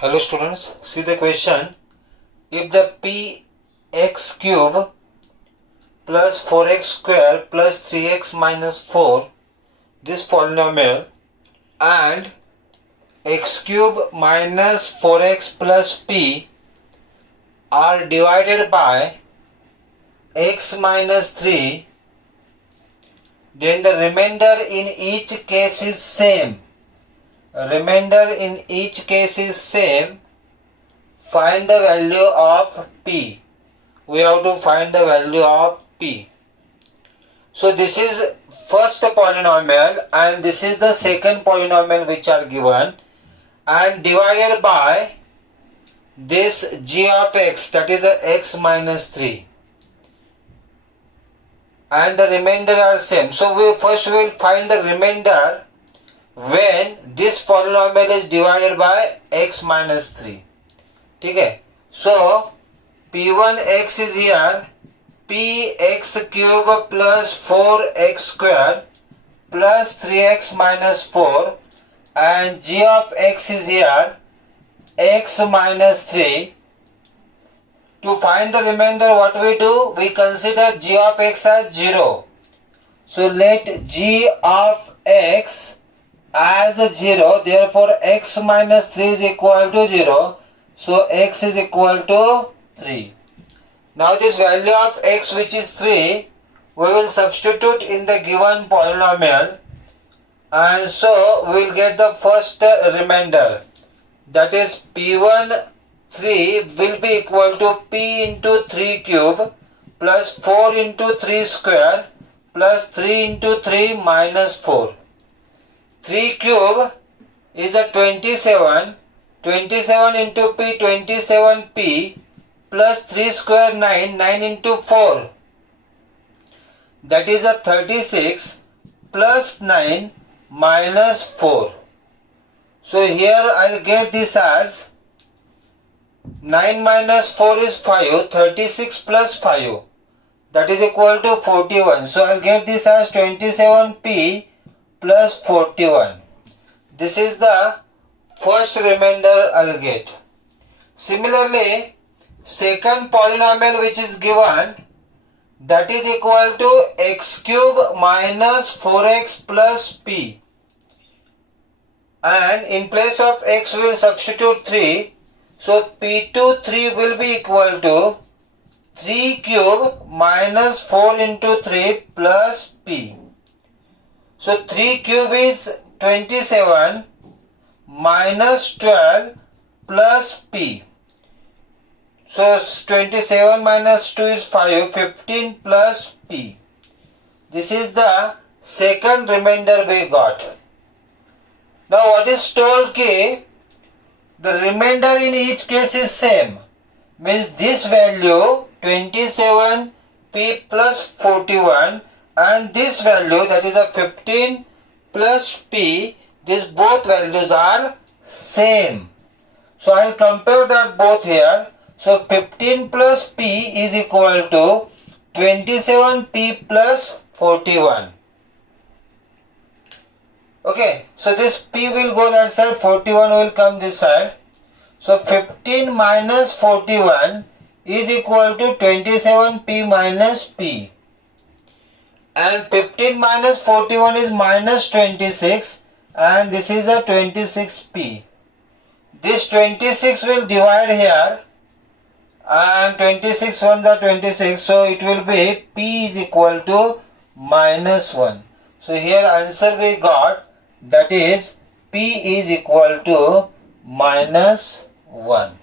Hello students, see the question. If the px cube plus 4x square plus 3x minus 4, this polynomial, and x cube minus 4x plus p are divided by x minus 3, then the remainder in each case is same. Find the value of p. We have to find the value of p. So this is first polynomial and this is the second polynomial which are given, and divided by this g of x, that is x minus 3, and the remainder are same. So we will find the remainder when this polynomial is divided by x minus 3. Okay, so p1x is here, px cube plus 4x square plus 3x minus 4, and g of x is here, x minus 3. To find the remainder, what we do? We consider g of x as 0. So let g of x as 0, therefore x minus 3 is equal to 0. So x is equal to 3. Now this value of x, which is 3, we will substitute in the given polynomial, and so we will get the first remainder, that is p1 3 will be equal to p into 3 cube plus 4 into 3 square plus 3 into 3 minus 4. 3 cube is a 27, 27 into p, 27p, plus 3 square 9, 9 into 4, that is a 36, plus 9 minus 4. So here I will get this as 9 minus 4 is 5, 36 plus 5, that is equal to 41. So I will get this as 27p plus 41. This is the first remainder I will get. Similarly, second polynomial which is given, that is equal to x cube minus 4x plus p, and in place of x we will substitute 3. So p2 3 will be equal to 3 cube minus 4 into 3 plus p. So 3 cube is 27 minus 12 plus p. So 27 minus 2 is 5, 15 plus p. This is the second remainder we got. Now what is told ki the remainder in each case is same, means this value 27p plus 41 and this value, that is a 15 plus p, these both values are same. So I will compare that both here. So 15 plus p is equal to 27p plus 41. Okay, so this p will go that side, 41 will come this side. So 15 minus 41 is equal to 27p minus p. And 15 minus 41 is minus 26, and this is a 26p. This 26 will divide here, and 26 ones are 26, so it will be p is equal to minus 1. So here answer we got, that is p is equal to minus 1.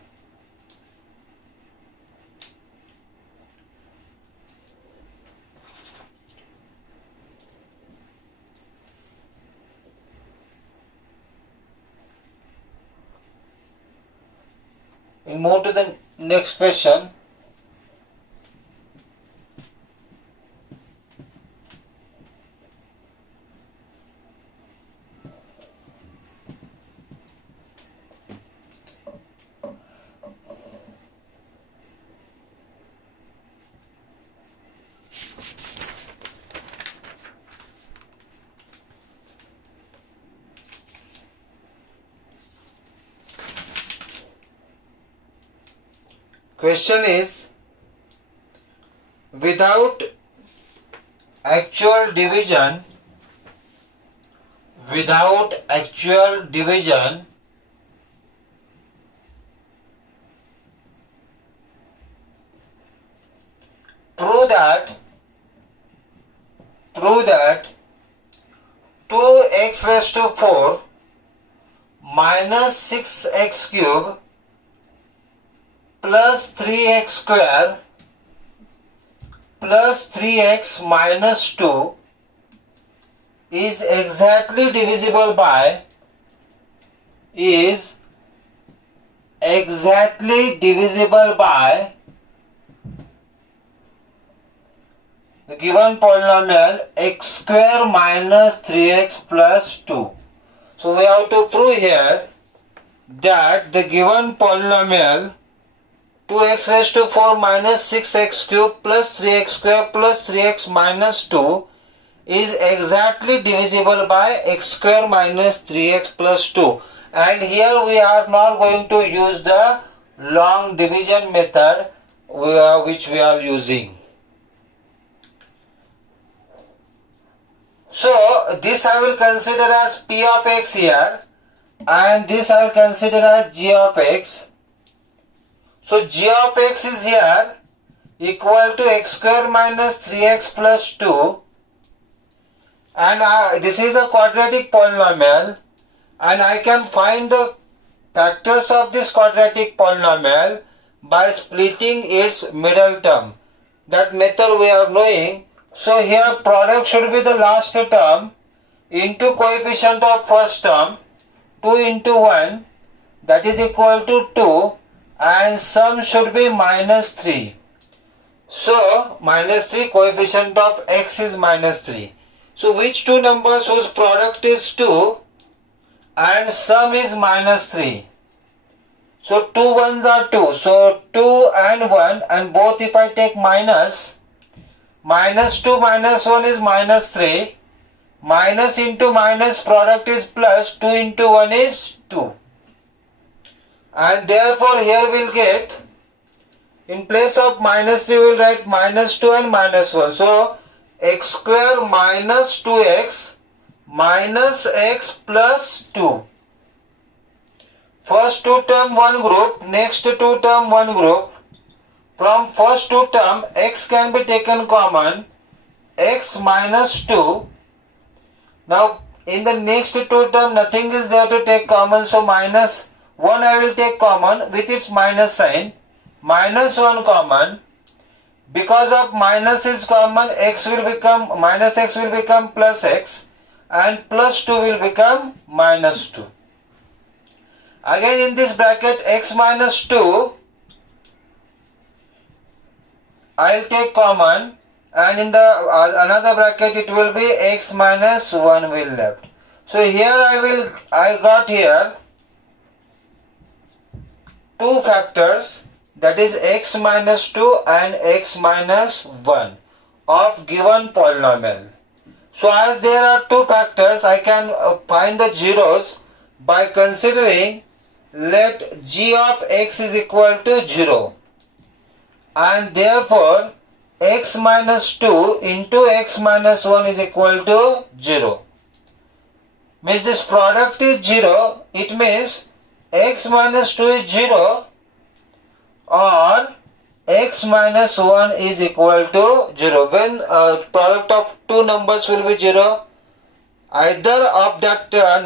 We'll move to the next question. question is, without actual division, prove that 2x raised to 4 minus 6x cube plus 3x square plus 3x minus 2 is exactly divisible by the given polynomial x square minus 3x plus 2. So we have to prove here that the given polynomial 2x raised to 4 minus 6x cube plus 3x square plus 3x minus 2 is exactly divisible by x square minus 3x plus 2. And here we are not going to use the long division method which we are using. So this I will consider as p of x here, and this I will consider as g of x. So g of x is here equal to x square minus 3x plus 2, and this is a quadratic polynomial, and I can find the factors of this quadratic polynomial by splitting its middle term. That method we are knowing. So here product should be the last term into coefficient of first term, 2 into 1, that is equal to 2, and sum should be minus 3. So minus 3, coefficient of x is minus 3. So which two numbers whose product is 2 and sum is minus 3? So 2 ones are 2. So 2 and 1, and both if I take minus 2 minus 1 is minus 3. Minus into minus, product is plus, 2 into 1 is 2. And therefore here we will get, in place of minus 3 we will write minus 2 and minus 1. So x square minus 2x minus x plus 2. First two term one group, next two term one group. From first two term x can be taken common, x minus 2. Now in the next two term nothing is there to take common, so minus 1 I will take common with its minus sign, minus 1 common. Because of minus is common, minus x will become plus x, and plus 2 will become minus 2. Again in this bracket x minus 2 I will take common, and in the another bracket it will be x minus 1 will left. So here I got here two factors, that is x minus 2 and x minus 1 of given polynomial. So as there are two factors, I can find the zeros by considering, let g of x is equal to 0. And therefore x minus 2 into x minus 1 is equal to 0. Means this product is 0, it means x minus 2 is 0 or x minus 1 is equal to 0. When product of two numbers will be 0, either of that given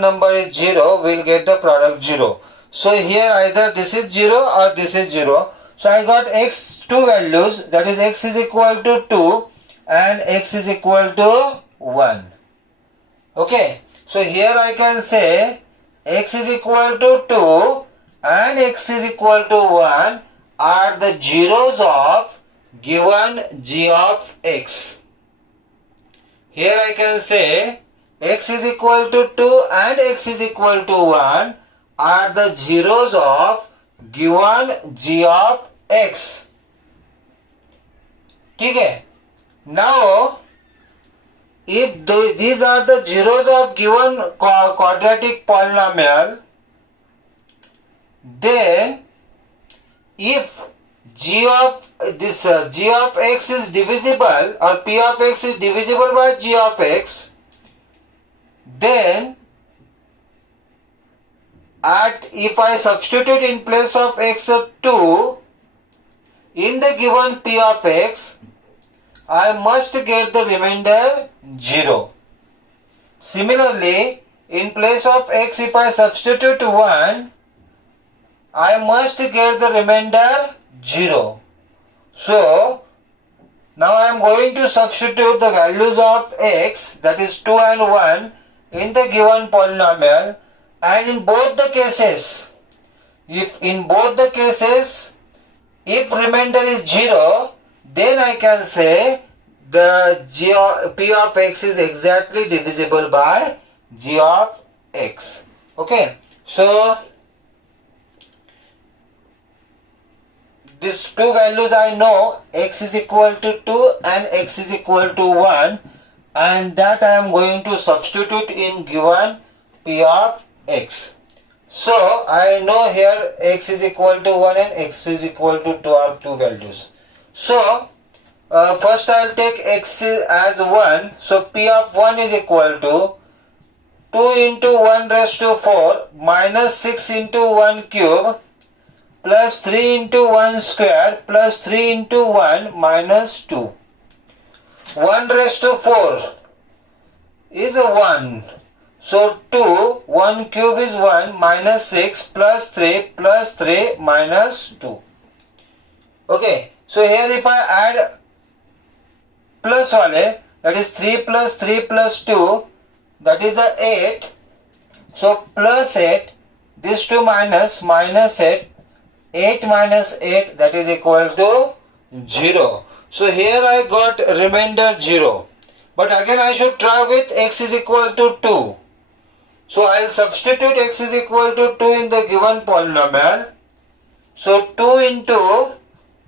number is 0, we will get the product 0. So here either this is 0 or this is 0. So I got x two values, that is x is equal to 2 and x is equal to 1. Okay, so here I can say x is equal to 2 and x is equal to 1 are the zeros of given g of x. Here I can say x is equal to 2 and x is equal to 1 are the zeros of given g of x. Okay. Now, if these are the zeros of given quadratic polynomial, then g of g of x is divisible, or p of x is divisible by g of x, then if I substitute in place of x of 2 in the given p of x, I must get the remainder 0. Similarly, in place of x, if I substitute 1, I must get the remainder 0. So, now I am going to substitute the values of x, that is 2 and 1, in the given polynomial, and in both the cases, if remainder is 0, then I can say the p of x is exactly divisible by g of x. Okay, so these two values I know, x is equal to 2 and x is equal to 1, and that I am going to substitute in given p of x. So I know here x is equal to 1 and x is equal to 2 are two values. So first I will take x as 1. So p of 1 is equal to 2 into 1 raised to 4 minus 6 into 1 cube plus 3 into 1 square plus 3 into 1 minus 2. 1 raised to 4 is a 1. So 2, 1 cube is 1 minus 6 plus 3 minus 2. Okay, so here if I add plus wale, that is 3 plus 3 plus 2, that is a 8. So plus 8, this 2 minus 8, 8 minus 8, that is equal to 0. So here I got remainder 0. But again I should try with x is equal to 2. So I will substitute x is equal to 2 in the given polynomial. So 2 into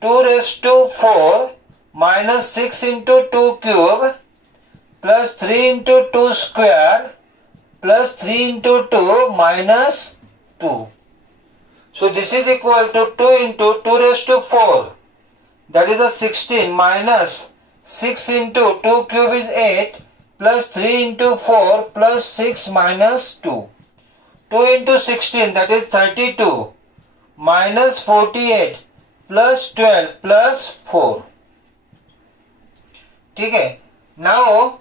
2 raised to 4 minus 6 into 2 cube plus 3 into 2 square plus 3 into 2 minus 2. So this is equal to 2 into 2 raised to 4, that is a 16, minus 6 into 2 cube is 8 plus 3 into 4 plus 6 minus 2. 2 into 16, that is 32, minus 48 plus 12 plus 4. Okay. Now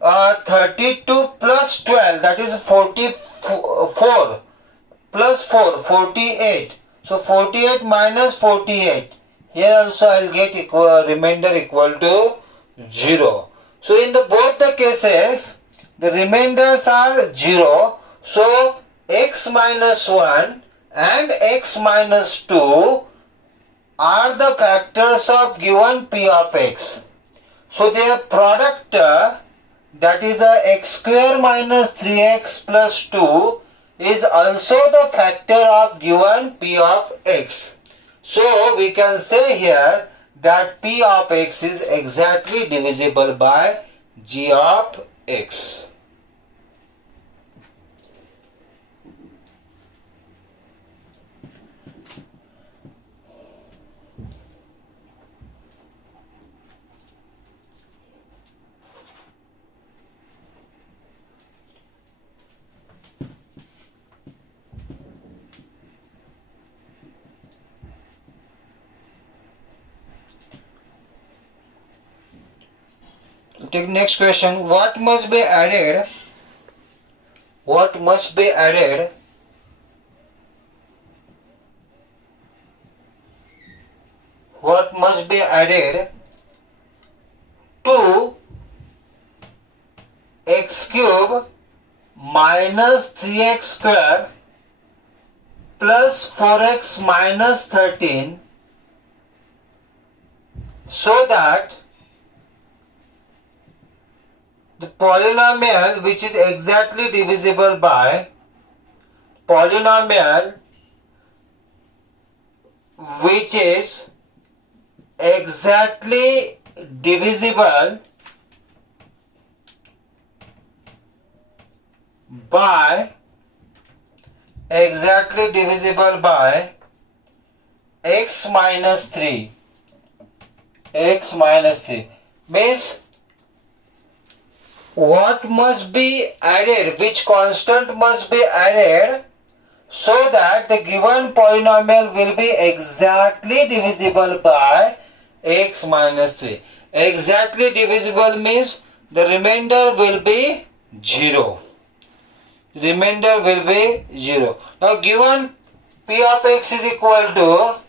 32 plus 12, that is 44 plus 4, 48. So 48 minus 48. Here also I will get remainder equal to 0. So in both the cases, the remainders are 0. So x minus 1 and x minus 2 are the factors of given p of x. So their product, that is a x square minus 3x plus 2, is also the factor of given p of x. So we can say here that p of x is exactly divisible by g of x. Take next question. What must be added? What must be added what must be added to x cube minus 3x square plus 4x minus 13 so that the polynomial which is exactly divisible by polynomial which is exactly divisible by x minus 3. X minus 3 means what must be added, which constant must be added so that the given polynomial will be exactly divisible by x minus 3. Exactly divisible means the remainder will be 0. Remainder will be 0. Now given p of x is equal to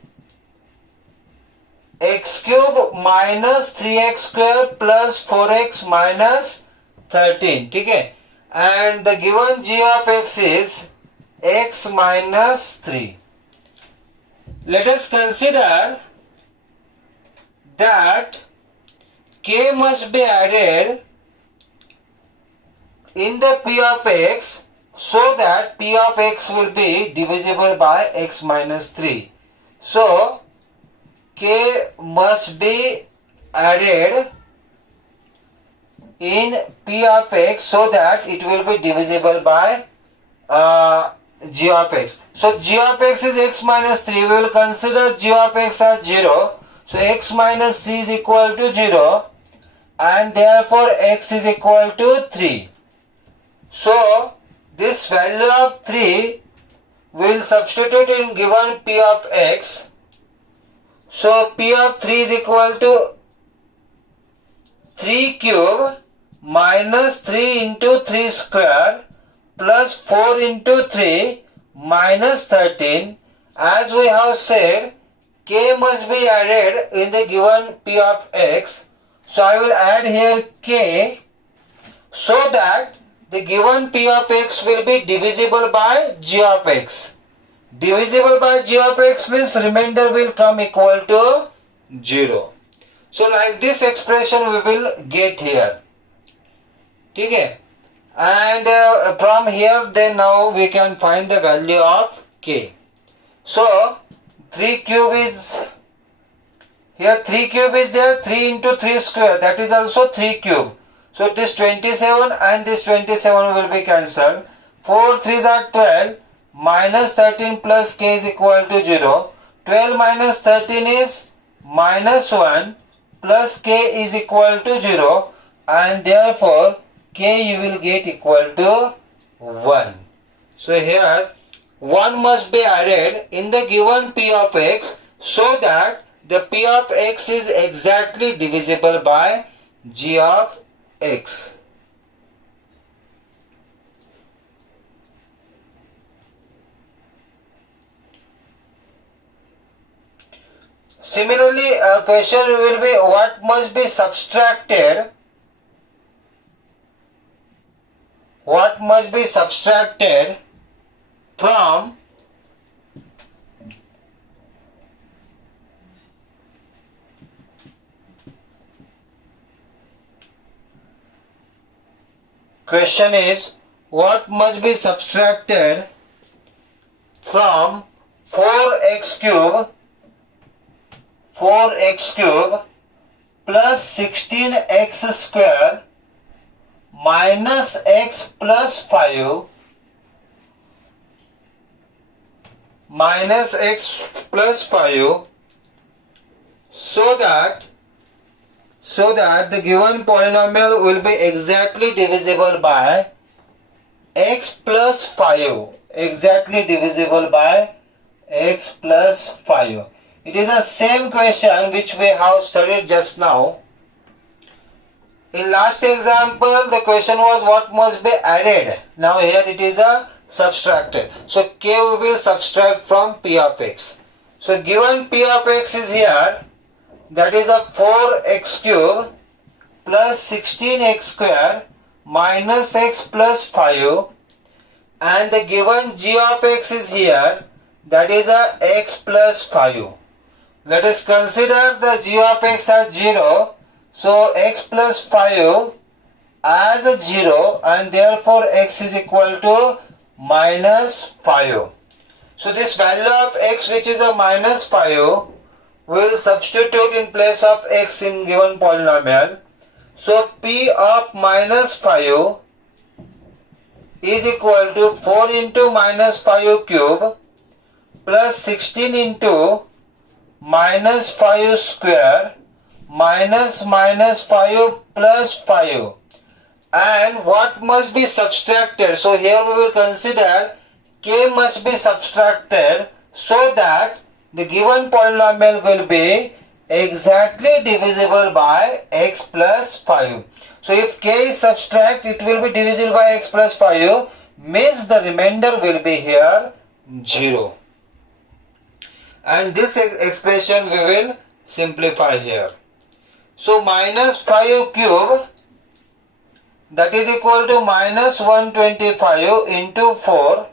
x cube minus 3x square plus 4x minus 13. Okay? And the given g of x is x minus 3. Let us consider that k must be added in the p of x so that p of x will be divisible by x minus 3. So k must be added in p of x so that it will be divisible by g of x. So g of x is x minus 3. We will consider g of x as 0. So x minus 3 is equal to 0 and therefore x is equal to 3. So this value of 3 will substitute in given p of x. So p of 3 is equal to 3 cube minus 3 into 3 square plus 4 into 3 minus 13. As we have said, k must be added in the given p of x. So I will add here k so that the given p of x will be divisible by g of x. Divisible by g of x means remainder will come equal to 0. So like this expression we will get here. Okay? And from here then now we can find the value of k. So 3 cube is here, 3 cube is there, 3 into 3 square, that is also 3 cube. So this 27 and this 27 will be cancelled. 4 3s are 12, minus 13 plus k is equal to 0. 12 minus 13 is minus 1 plus k is equal to 0 and therefore k you will get equal to 1. So here 1 must be added in the given p of x so that the p of x is exactly divisible by g of x. Similarly, a question will be what must be subtracted. What must be subtracted from question is what must be subtracted from 4x cube plus 16x square minus x plus 5 minus x plus 5 so that the given polynomial will be exactly divisible by x plus 5. Exactly divisible by x plus 5. It is the same question which we have studied just now. In last example, the question was what must be added. Now here it is a subtracted. So k we will subtract from p of x. So given p of x is here, that is a 4x cube plus 16x square minus x plus 5 and the given g of x is here, that is a x plus 5. Let us consider the g of x as 0. So x plus 5 as a 0 and therefore x is equal to minus 5. So this value of x which is a minus 5 will substitute in place of x in given polynomial. So p of minus 5 is equal to 4 into minus 5 cube plus 16 into minus 5 square minus 5 plus 5. And what must be subtracted? So here we will consider k must be subtracted so that the given polynomial will be exactly divisible by x plus 5. So if k is subtracted, it will be divisible by x plus 5, means the remainder will be here 0. And this expression we will simplify here. So minus 5 cube, that is equal to minus 125 into 4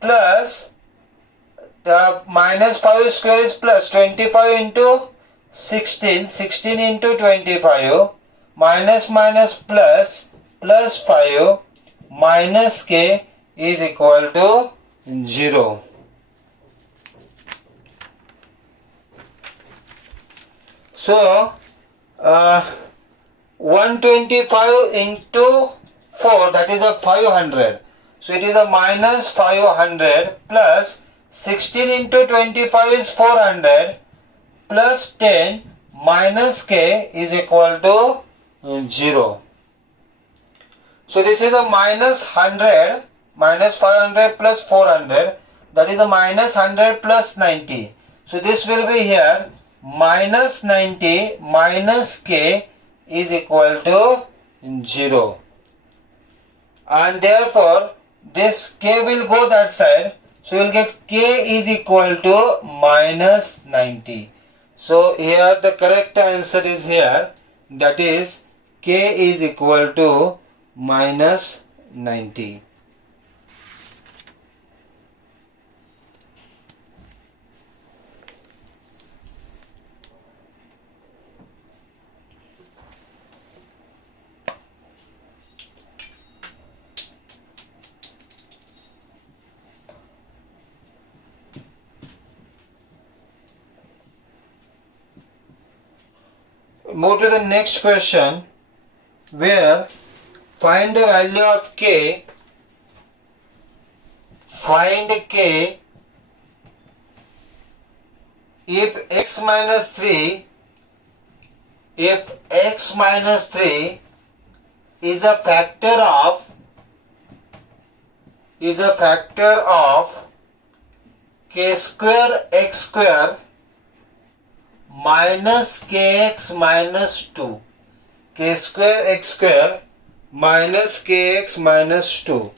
plus the minus 5 square is plus 25 into 16, 16 into 25, minus plus 5 minus k is equal to 0. So 125 into 4, that is a 500. So it is a minus 500 plus 16 into 25 is 400 plus 10 minus k is equal to 0. So this is a minus 100, minus 500 plus 400, that is a minus 100 plus 90. So this will be here minus 90 minus k is equal to 0. And therefore this k will go that side. So we will get k is equal to minus 90. So here the correct answer is here, that is k is equal to minus 90. Move to the next question, where find the value of k. Find k if x minus 3 is a factor of k square x square minus kx minus 2. K square x square minus kx minus 2.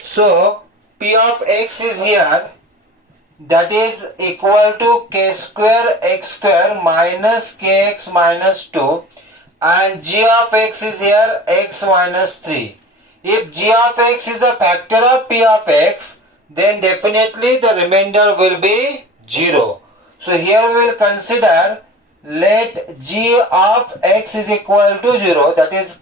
So p of x is here, that is equal to k square x square minus kx minus 2, and g of x is here x minus 3. If g of x is a factor of p of x, then definitely the remainder will be 0. So here we will consider, let g of x is equal to 0, that is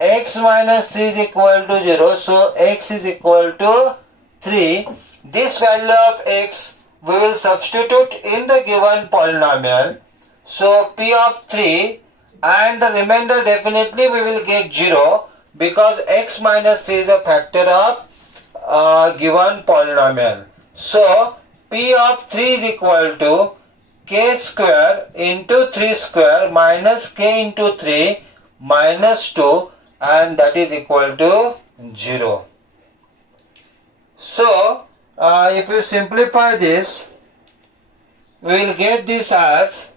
x minus 3 is equal to 0, so x is equal to 3. This value of x we will substitute in the given polynomial. So p of 3 and the remainder definitely we will get 0 because x minus 3 is a factor of given polynomial. So p of 3 is equal to k square into 3 square minus k into 3 minus 2, and that is equal to 0. So if you simplify this, we will get this as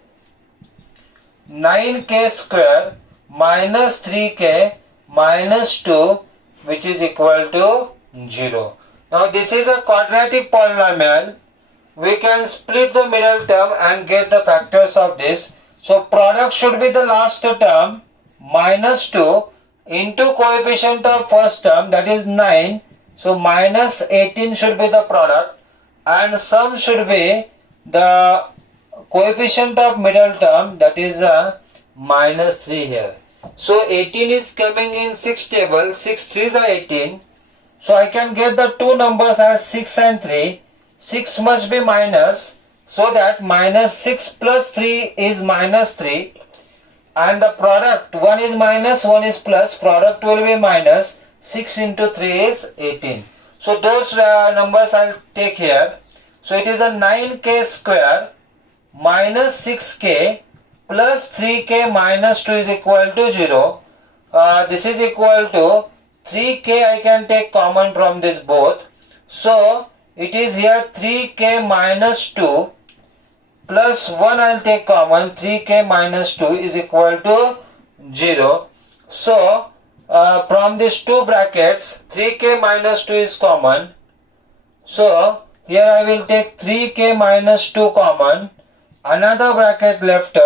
9k square minus 3k minus 2, which is equal to 0. Now this is a quadratic polynomial. We can split the middle term and get the factors of this. So product should be the last term, minus 2 into coefficient of first term, that is 9. So minus 18 should be the product, and sum should be the coefficient of middle term, that is minus 3 here. So 18 is coming in 6 table, 6 3s are 18. So I can get the two numbers as 6 and 3. 6 must be minus, so that minus 6 plus 3 is minus 3, and the product, one is minus, one is plus, product will be minus. 6 into 3 is 18. So those numbers I'll take here. So it is a 9k square minus 6k plus 3k minus 2 is equal to 0. This is equal to 3k. I can take common from this both. So it is here 3k minus 2 plus 1 I will take common. 3k minus 2 is equal to 0. So from these two brackets 3k minus 2 is common. So here I will take 3k minus 2 common. Another bracket left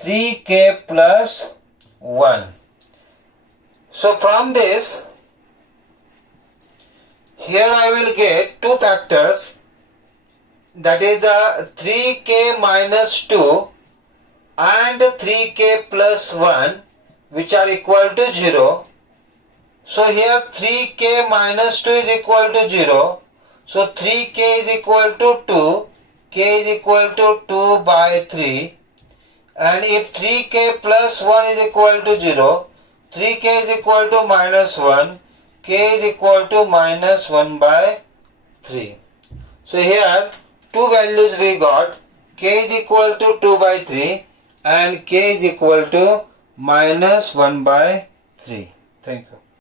3k plus 1. So from this, here I will get two factors, that is 3k minus 2 and 3k plus 1, which are equal to 0. So here 3k minus 2 is equal to 0. So 3k is equal to 2, k is equal to 2 by 3. And if 3k plus 1 is equal to 0, 3k is equal to minus 1, k is equal to minus 1 by 3. So here two values we got, k is equal to 2 by 3 and k is equal to minus 1 by 3. Thank you.